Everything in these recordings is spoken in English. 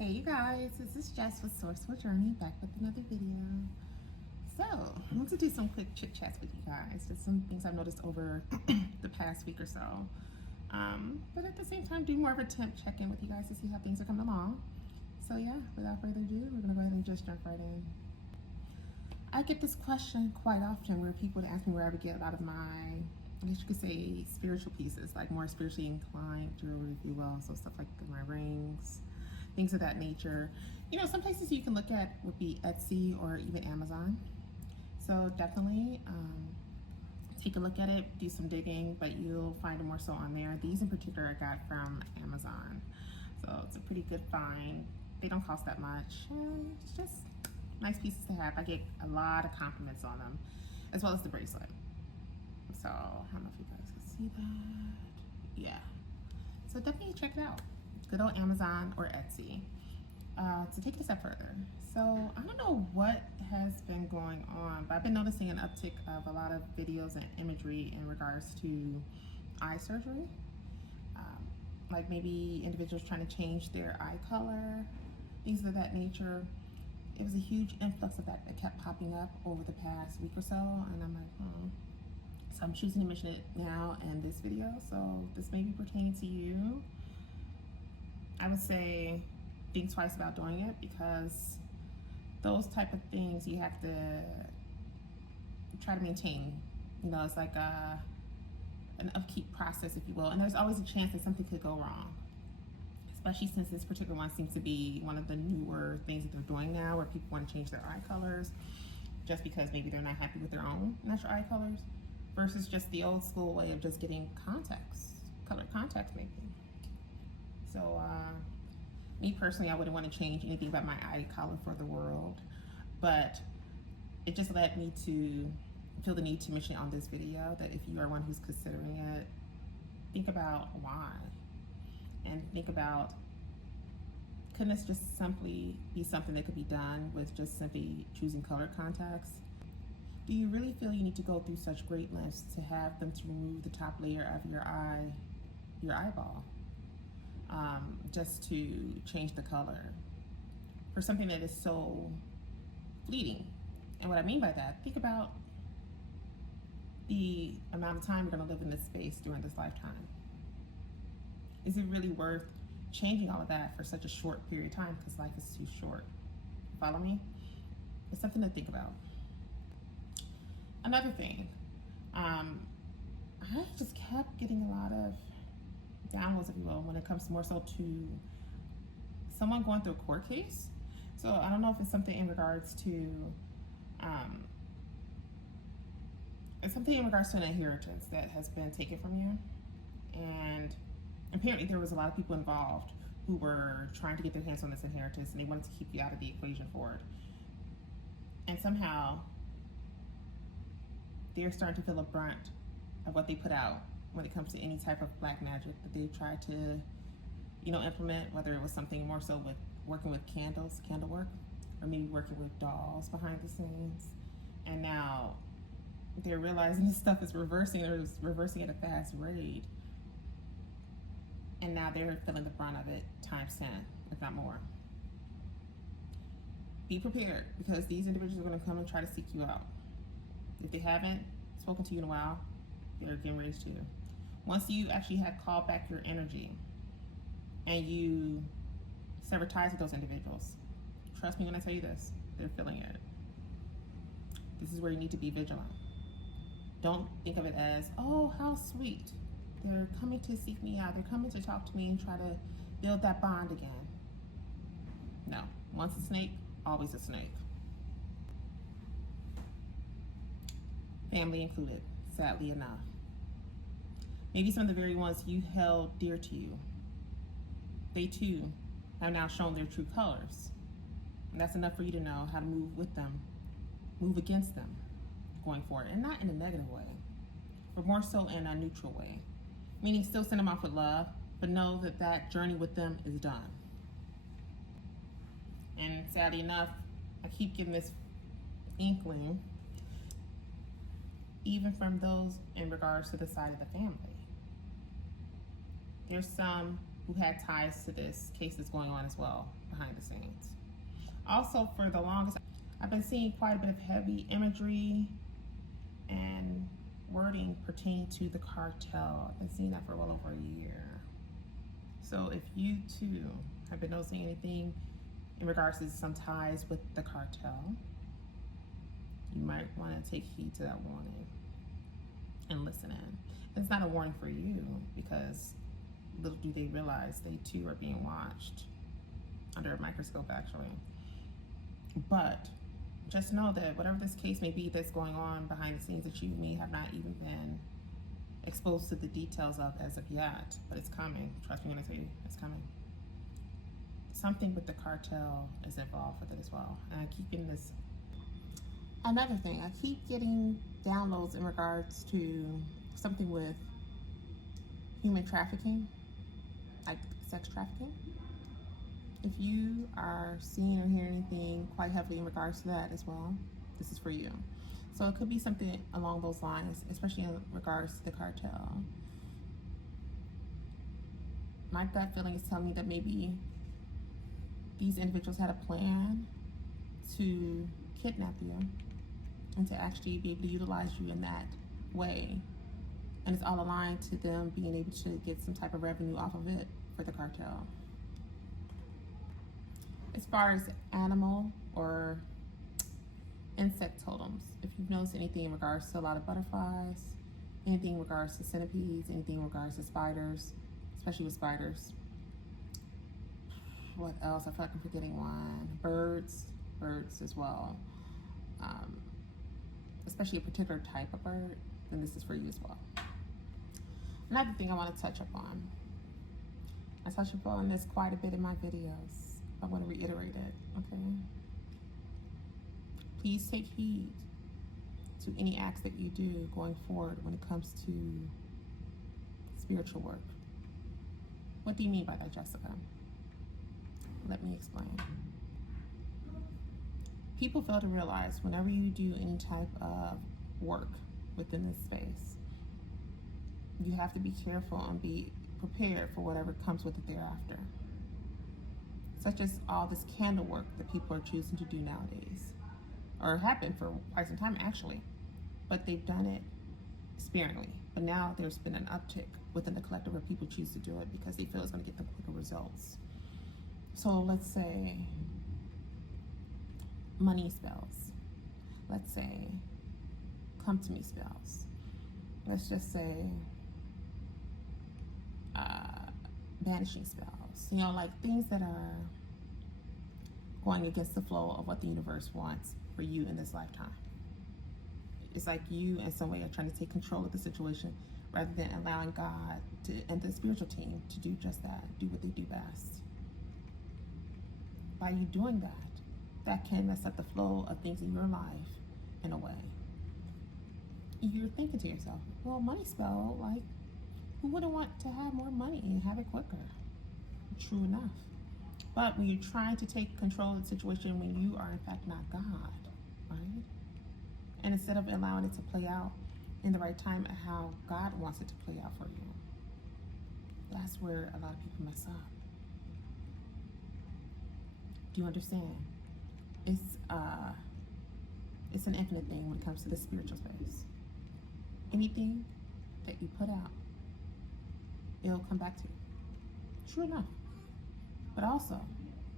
Hey you guys, this is Jess with Sourceful Journey, back with another video. So, I want to do some quick chit chats with you guys. Just some things I've noticed over the past week or so. But at the same time, do more of a temp check-in with you guys to see how things are coming along. So yeah, without further ado, we're gonna go ahead and just jump right in. I get this question quite often where people would ask me where I would get a lot of my, I guess you could say, spiritual pieces, like more spiritually inclined jewelry, if you will. So stuff like my rings, things of that nature. You know, some places you can look at would be Etsy or even Amazon. So definitely take a look at it, do some digging, but you'll find it more so on there. These in particular I got from Amazon. So it's a pretty good find. They don't cost that much. It's just nice pieces to have. I get a lot of compliments on them, as well as the bracelet. So I don't know if you guys can see that. Yeah. So definitely check it out. Good old Amazon or Etsy. To take it a step further. So I don't know what has been going on, but I've been noticing an uptick of a lot of videos and imagery in regards to eye surgery. Like maybe individuals trying to change their eye color, things of that nature. It was a huge influx of that kept popping up over the past week or so, and I'm like, So I'm choosing to mention it now in this video, so this may be pertaining to you. I would say think twice about doing it, because those type of things you have to try to maintain. You know, it's like an upkeep process, if you will, and there's always a chance that something could go wrong, especially since this particular one seems to be one of the newer things that they're doing now, where people want to change their eye colors just because maybe they're not happy with their own natural eye colors, versus just the old school way of just getting contacts, colored contacts maybe. So me personally, I wouldn't want to change anything about my eye color for the world, but it just led me to feel the need to mention on this video that if you are one who's considering it, think about why, and think about, couldn't this just simply be something that could be done with just simply choosing colored contacts? Do you really feel you need to go through such great lengths to have them to remove the top layer of your eye, your eyeball, just to change the color for something that is so fleeting? And what I mean by that, think about the amount of time you're going to live in this space during this lifetime. Is it really worth changing all of that for such a short period of time, because life is too short? Follow me? It's something to think about. Another thing, I just kept getting a lot of downloads, if you will, when it comes more so to someone going through a court case. So I don't know if it's something in regards to it's something in regards to an inheritance that has been taken from you, and apparently there was a lot of people involved who were trying to get their hands on this inheritance, and they wanted to keep you out of the equation for it. And somehow they're starting to feel a brunt of what they put out when it comes to any type of black magic that they tried to, you know, implement, whether it was something more so with working with candles, candle work, or maybe working with dolls behind the scenes. And now they're realizing this stuff is reversing, or is reversing at a fast rate. And now they're feeling the brunt of it times 10, if not more. Be prepared, because these individuals are going to come and try to seek you out. If they haven't spoken to you in a while, they're getting ready to. Once you actually have called back your energy and you sever ties with those individuals, trust me when I tell you this, they're feeling it. This is where you need to be vigilant. Don't think of it as, oh, how sweet. They're coming to seek me out. They're coming to talk to me and try to build that bond again. No, once a snake, always a snake. Family included, sadly enough. Maybe some of the very ones you held dear to you, they too have now shown their true colors. And that's enough for you to know how to move with them, move against them going forward. And not in a negative way, but more so in a neutral way. Meaning still send them off with love, but know that that journey with them is done. And sadly enough, I keep getting this inkling, even from those in regards to the side of the family. There's some who had ties to this case that's going on as well behind the scenes. Also, for the longest, I've been seeing quite a bit of heavy imagery and wording pertaining to the cartel. I've been seeing that for well over a year. So if you too have been noticing anything in regards to some ties with the cartel, you might want to take heed to that warning and listen in. It's not a warning for you, because little do they realize they too are being watched under a microscope, actually. But just know that whatever this case may be that's going on behind the scenes that you may have not even been exposed to the details of as of yet, but it's coming. Trust me when I tell you, it's coming. Something with the cartel is involved with it as well. And I keep getting this. Another thing, I keep getting downloads in regards to something with human trafficking, like sex trafficking. If you are seeing or hearing anything quite heavily in regards to that as well, this is for you. So it could be something along those lines, especially in regards to the cartel. My gut feeling is telling me that maybe these individuals had a plan to kidnap you and to actually be able to utilize you in that way. And it's all aligned to them being able to get some type of revenue off of it for the cartel. As far as animal or insect totems, if you've noticed anything in regards to a lot of butterflies, anything in regards to centipedes, anything in regards to spiders, especially with spiders. What else? I feel like I'm forgetting one. Birds as well. Especially a particular type of bird, then this is for you as well. Another thing I want to touch upon. I touch upon this quite a bit in my videos. I want to reiterate it, okay? Please take heed to any acts that you do going forward when it comes to spiritual work. What do you mean by that, Jessica? Let me explain. People fail to realize whenever you do any type of work within this space, you have to be careful and be prepared for whatever comes with it thereafter. Such as all this candle work that people are choosing to do nowadays, or have been for quite some time actually, but they've done it sparingly. But now there's been an uptick within the collective where people choose to do it because they feel it's going to get them quicker results. So let's say money spells. Let's say come to me spells. Let's just say banishing spells. You know, like things that are going against the flow of what the universe wants for you in this lifetime. It's like you in some way are trying to take control of the situation rather than allowing God to, and the spiritual team to do just that, do what they do best. By you doing that, that can mess up the flow of things in your life in a way. You're thinking to yourself, well, money spell, like, who wouldn't want to have more money and have it quicker? True enough. But when you're trying to take control of the situation when you are in fact not God, right? And instead of allowing it to play out in the right time and how God wants it to play out for you, that's where a lot of people mess up. Do you understand? It's an infinite thing when it comes to the spiritual space. Anything that you put out, it'll come back to you. True enough. But also,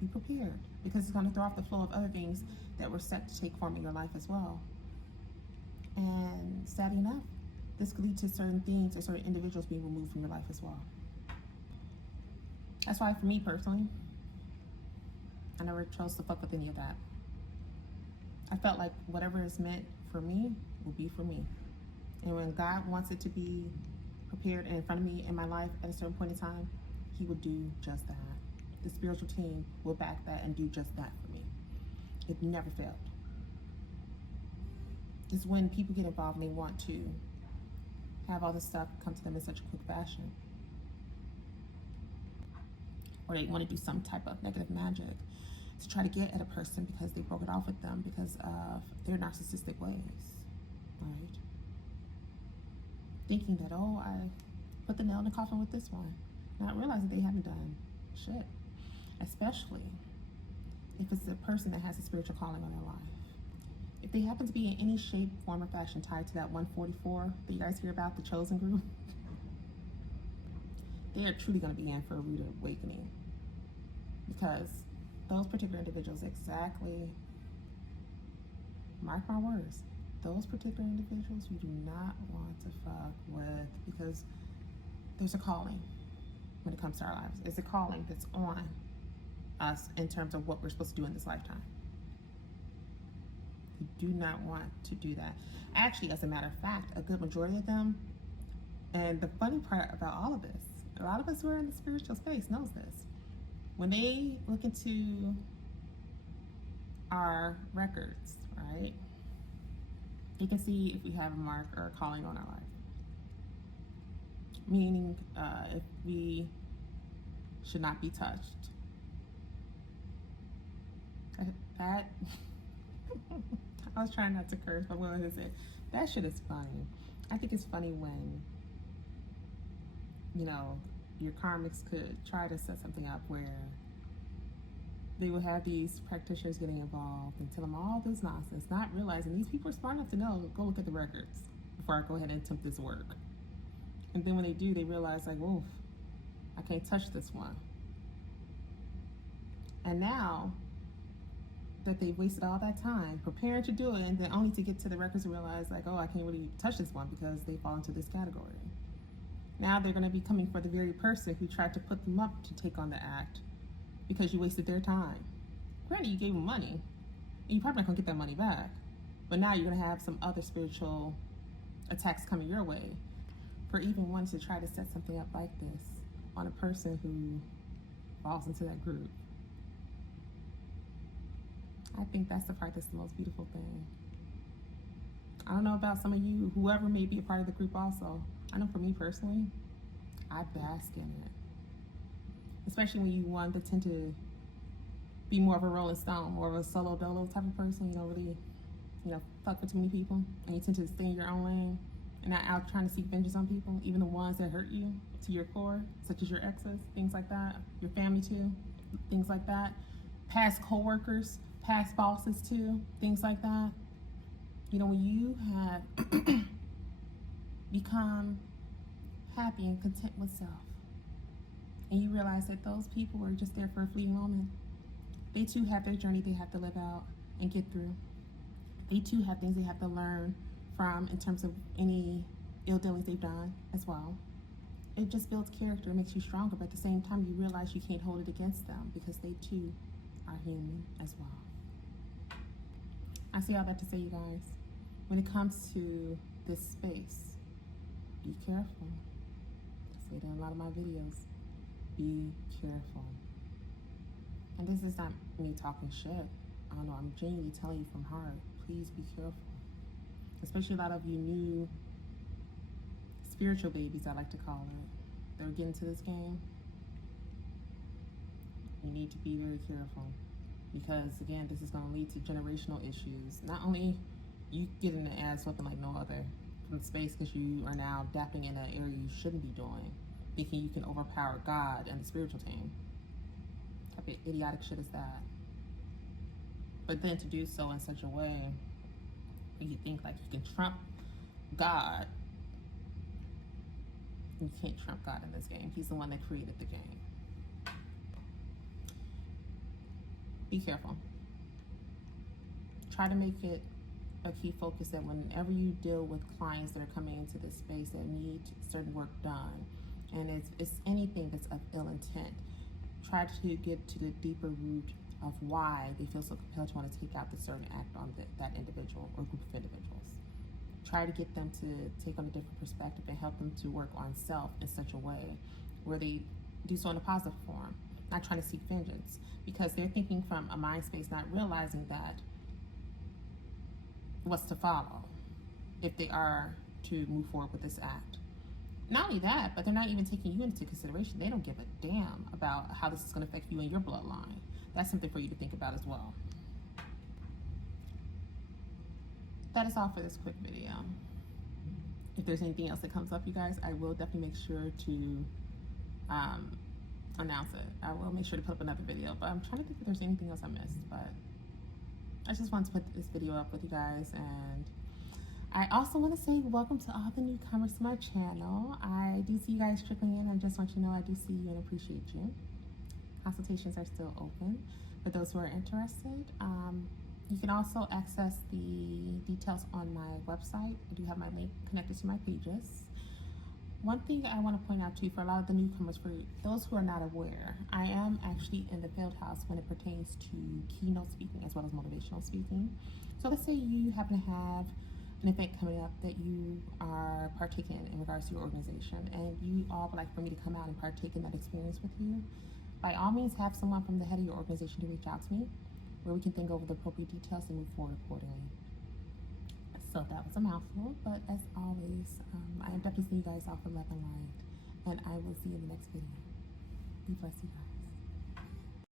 be prepared, because it's going to throw off the flow of other things that were set to take form in your life as well. And sadly enough, this could lead to certain things or certain individuals being removed from your life as well. That's why, for me personally, I never chose to fuck with any of that. I felt like whatever is meant for me will be for me. And when God wants it to be prepared and in front of me in my life at a certain point in time, He will do just that. The spiritual team will back that and do just that for me. It never failed. It's when people get involved and they want to have all this stuff come to them in such a quick fashion, or they want to do some type of negative magic to try to get at a person because they broke it off with them because of their narcissistic ways, right? Thinking that, oh, I put the nail in the coffin with this one. not realizing they haven't done shit. Especially if it's a person that has a spiritual calling on their life. If they happen to be in any shape, form, or fashion tied to that 144 that you guys hear about, the chosen group, they are truly going to be in for a rude awakening. Because those particular individuals, exactly, mark my words, those particular individuals you do not want to fuck with, because there's a calling when it comes to our lives. It's a calling that's on us in terms of what we're supposed to do in this lifetime. You do not want to do that. Actually, as a matter of fact, a good majority of them, and the funny part about all of this, a lot of us who are in the spiritual space knows this. When they look into our records, right, you can see if we have a mark or a calling on our life. Meaning, if we should not be touched. That I was trying not to curse, but what is it? That shit is funny. I think it's funny when, you know, your karmics could try to set something up where they would have these practitioners getting involved and tell them all this nonsense, not realizing these people are smart enough to know, go look at the records before I go ahead and attempt this work. And then when they do, they realize, like, whoa, I can't touch this one. And now that they've wasted all that time preparing to do it, and then only to get to the records and realize, like, oh, I can't really touch this one because they fall into this category. Now they're going to be coming for the very person who tried to put them up to take on the act because you wasted their time. Granted, you gave them money, and you're probably not going to get that money back. But now you're going to have some other spiritual attacks coming your way for even wanting to try to set something up like this on a person who falls into that group. I think that's the part that's the most beautiful thing. I don't know about some of you, whoever may be a part of the group also. I know for me personally, I bask in it. Especially when you want to tend to be more of a rolling stone, more of a solo dolo type of person. You don't really, fuck with too many people. And you tend to stay in your own lane and not out trying to seek vengeance on people, even the ones that hurt you to your core, such as your exes, things like that. Your family too, things like that. Past co-workers, past bosses too, things like that. When you have become happy and content with self, and you realize that those people are just there for a fleeting moment, they too have their journey they have to live out and get through. They too have things they have to learn from in terms of any ill dealings they've done as well. It just builds character, makes you stronger, but at the same time you realize you can't hold it against them because they too are human as well. I say all that to say, you guys, when it comes to this space, be careful. I say it in a lot of my videos. Be careful. And this is not me talking shit. I don't know, I'm genuinely telling you from heart. Please be careful. Especially a lot of you new spiritual babies, I like to call it. They're getting to this game. You need to be very careful. Because again, this is going to lead to generational issues. Not only you getting the ass whooping like no other from space because you are now dapping in an area you shouldn't be doing, thinking you can overpower God and the spiritual team. What type of idiotic shit is that? But then to do so in such a way where you think like you can trump God. You can't trump God in this game. He's the one that created the game. Be careful. Try to make it a key focus that whenever you deal with clients that are coming into this space that need certain work done, and it's anything that's of ill intent, try to get to the deeper root of why they feel so compelled to want to take out the certain act on that individual or group of individuals. Try to get them to take on a different perspective and help them to work on self in such a way where they do so in a positive form, not trying to seek vengeance, because they're thinking from a mind space, not realizing that what's to follow if they are to move forward with this act. Not only that, but they're not even taking you into consideration. They don't give a damn about how this is going to affect you and your bloodline. That's something for you to think about as well. That is all for this quick video. If there's anything else that comes up, you guys, I will definitely make sure to announce it. I will make sure to put up another video, but I'm trying to think if there's anything else I missed, but I just wanted to put this video up with you guys. And I also want to say welcome to all the newcomers to my channel. I do see you guys trickling in, and just want you to know I do see you and appreciate you. Consultations are still open for those who are interested. You can also access the details on my website. I do have my link connected to my pages. One thing I want to point out to you, for a lot of the newcomers, for those who are not aware, I am actually in the field house when it pertains to keynote speaking as well as motivational speaking. So let's say you happen to have an event coming up that you are partaking in regards to your organization, and you all would like for me to come out and partake in that experience with you. By all means, have someone from the head of your organization to reach out to me, where we can think over the appropriate details and move forward accordingly. So that was a mouthful, but as always, I am definitely seeing you guys off with love and light, and I will see you in the next video. Be blessed, you guys.